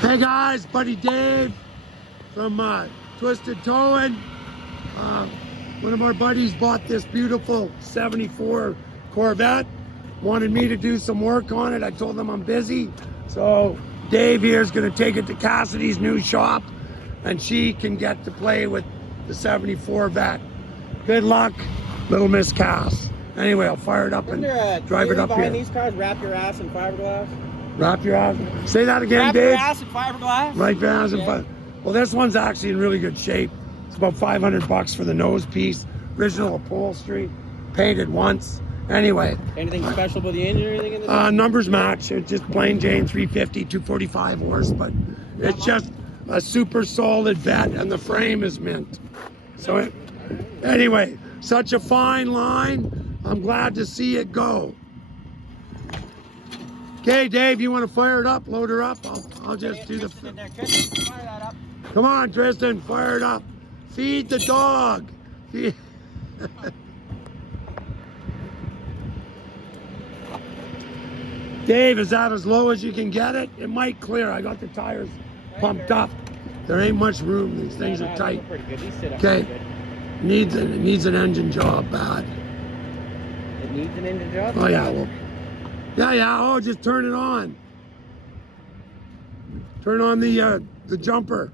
Hey guys, buddy Dave from Twisted Towing. One of our buddies bought this beautiful 74 Corvette. Wanted me to do some work on it. I told him I'm busy. So Dave here is going to take it to Cassidy's new shop and she can get to play with the 74 Vet. Good luck, little Miss Cass. Anyway, I'll fire it up and drive it up behind here. These cars, wrap your ass in fiberglass. Wrap your ass. Say that again, wrap Dave. Your ass in fiberglass. Right, your ass in fiberglass. Well, this one's actually in really good shape. It's about 500 bucks for the nose piece. Original upholstery, painted once. Anyway. Anything special about the engine or anything in this? Numbers match. It's just plain Jane 350, 245 horse, but it's just a super solid vet, and the frame is mint. So anyway, such a fine line. I'm glad to see it go. Okay, Dave, you want to fire it up, load her up? I'll just do the... Fire that up. Come on, Tristan, fire it up. Feed the dog. Dave, is that as low as you can get it? It might clear. I got the tires pumped up. There ain't much room. These things are tight. Okay. It needs an engine job bad. It needs an engine job? Oh, yeah. Well, yeah. Oh, just turn it on. Turn on the jumper.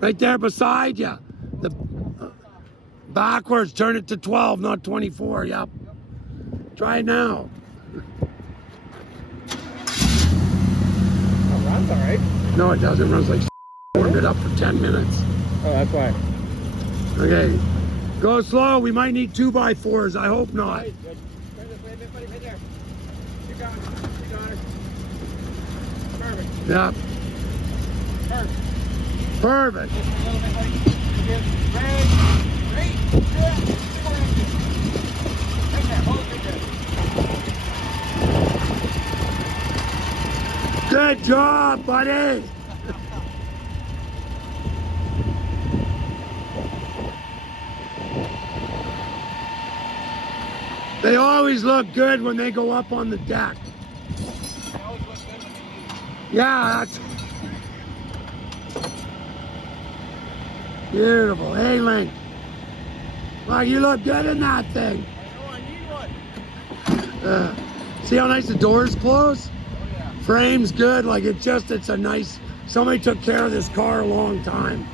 Right there beside you. The backwards. Turn it to 12, not 24. Yep. Try it now. Oh, runs all right. No, it doesn't. It runs like warmed it up for 10 minutes. Oh, that's why. Okay. Go slow. We might need 2x4s. I hope not. Right, good. Turn this way a bit, buddy. Right there. Keep going. Keep going. Perfect. Yeah. Perfect. Perfect. Just a little bit, buddy. Great. Good. Right there. Hold it right there. Good job, buddy. They always look good when they go up on the deck. They always look good when they use. Yeah, that's beautiful. Hey, Link. Wow, you look good in that thing. I know I need one. See how nice the doors close? Oh, yeah. Frame's good. Like it's a nice, somebody took care of this car a long time.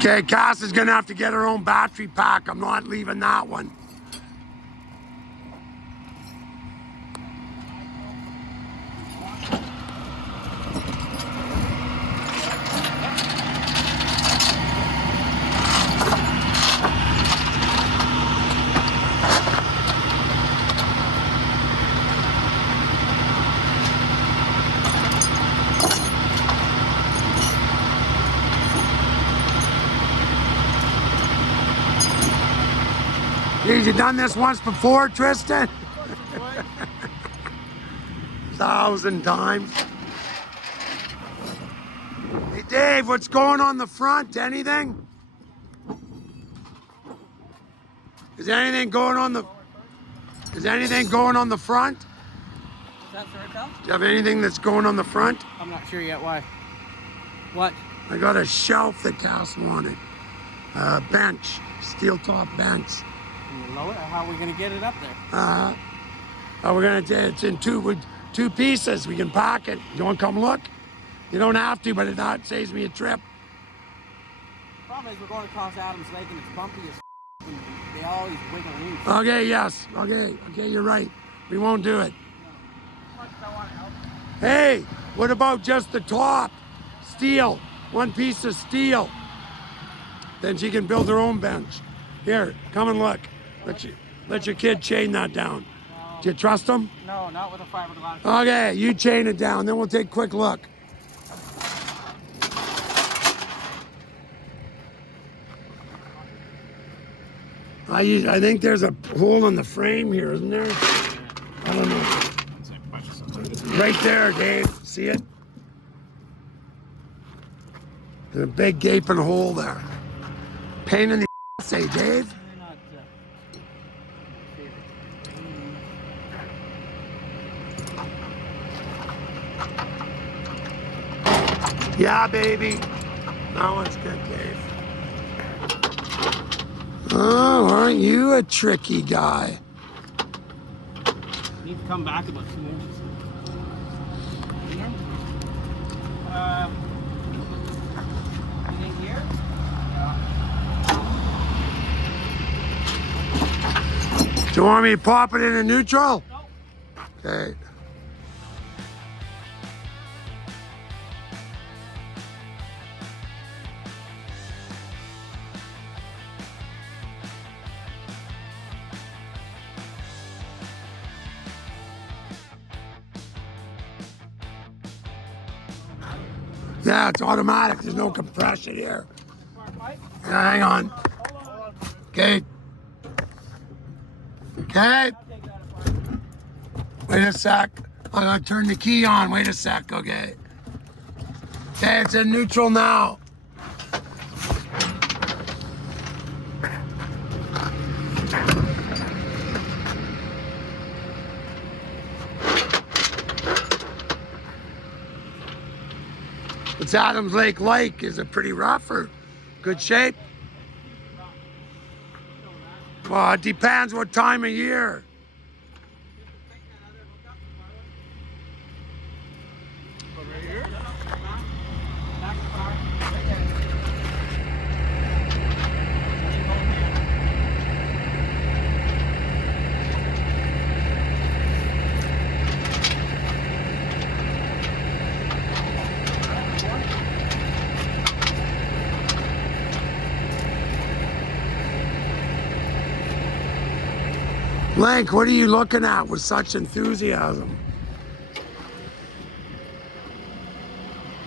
Okay, Cass is gonna have to get her own battery pack. I'm not leaving that one. Geez, you done this once before, Tristan? 1,000 times. Hey, Dave, what's going on the front? Anything? Is anything going on the front? Is that sorry, pal? Do you have anything that's going on the front? I'm not sure yet. Why? What? I got a shelf that Cass wanted. Bench, steel top bench. Can you lower it? How are we going to get it up there? We're gonna. It's in two pieces. We can pack it. You want to come look? You don't have to, but it saves me a trip. Problem is we're going across Adams Lake and it's bumpy as and they always wiggle loose. Okay, yes. Okay, you're right. We won't do it. I want to help. Hey, what about just the top? Steel. One piece of steel. Then she can build her own bench. Here, come and look. Let your kid chain that down. No. Do you trust him? No, not with a fiberglass. Okay, you chain it down, then we'll take a quick look. I think there's a hole in the frame here, isn't there? I don't know. Right there, Dave. See it? There's a big gaping hole there. Pain in the ass, eh, Dave? They're not favorite. Yeah, baby. That one's good, Dave. Oh, aren't you a tricky guy? Need to come back about 2 inches. Here? You think here? Yeah. Do you want me to pop it into neutral? Nope. Okay. Yeah, it's automatic. There's no compression here. Yeah, hang on. Okay. Okay. Wait a sec. I'm gonna turn the key on. Wait a sec. Okay. Okay, it's in neutral now. It's Adams Lake. Is it pretty rough or good shape? Well, it depends what time of year. Right here? Back the car. Right there. Link, what are you looking at with such enthusiasm?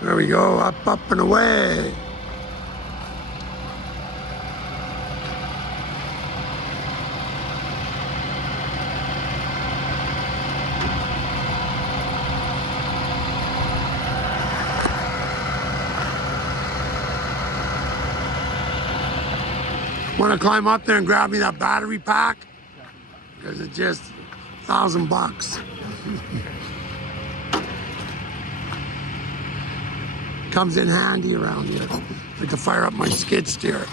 There we go, up and away. Want to climb up there and grab me that battery pack? Because it's just $1,000. Comes in handy around here. I can fire up my skid steer.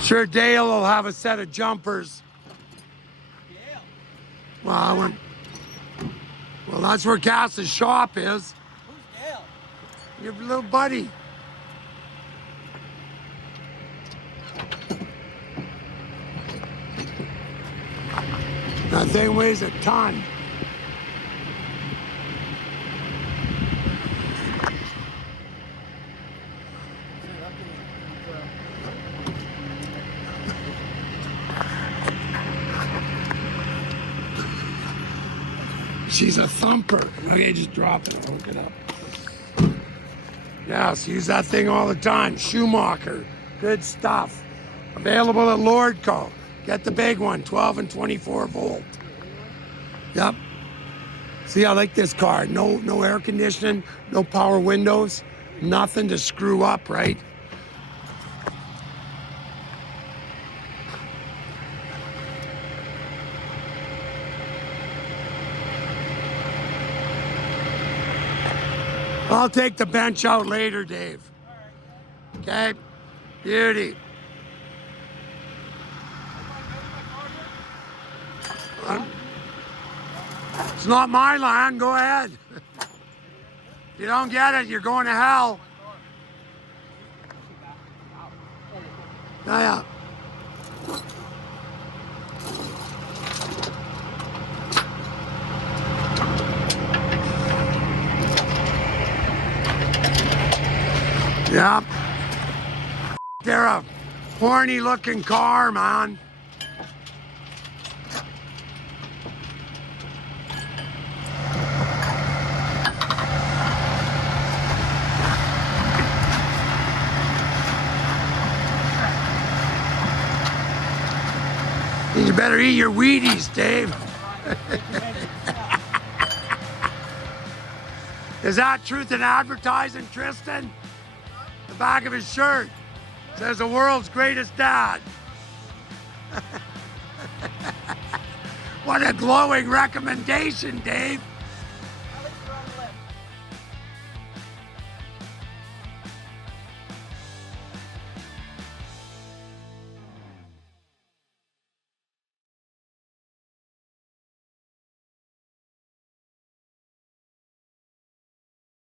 Sure, Dale will have a set of jumpers. Dale. Well, that's where Cass's shop is. Who's Dale? Your little buddy. That thing weighs a ton. She's a thumper. Okay, just drop it. I'll hook it up. Yes, use that thing all the time. Schumacher. Good stuff. Available at Lordco. Get the big one, 12 and 24 volt. Yep. See, I like this car. No air conditioning, no power windows, nothing to screw up, right? I'll take the bench out later, Dave. Okay? Beauty. It's not my land, go ahead. If you don't get it, you're going to hell. Yeah. Yep. They're a horny looking car, man. better eat your Wheaties, Dave. Is that truth in advertising, Tristan? The back of his shirt says the world's greatest dad. What a glowing recommendation, Dave.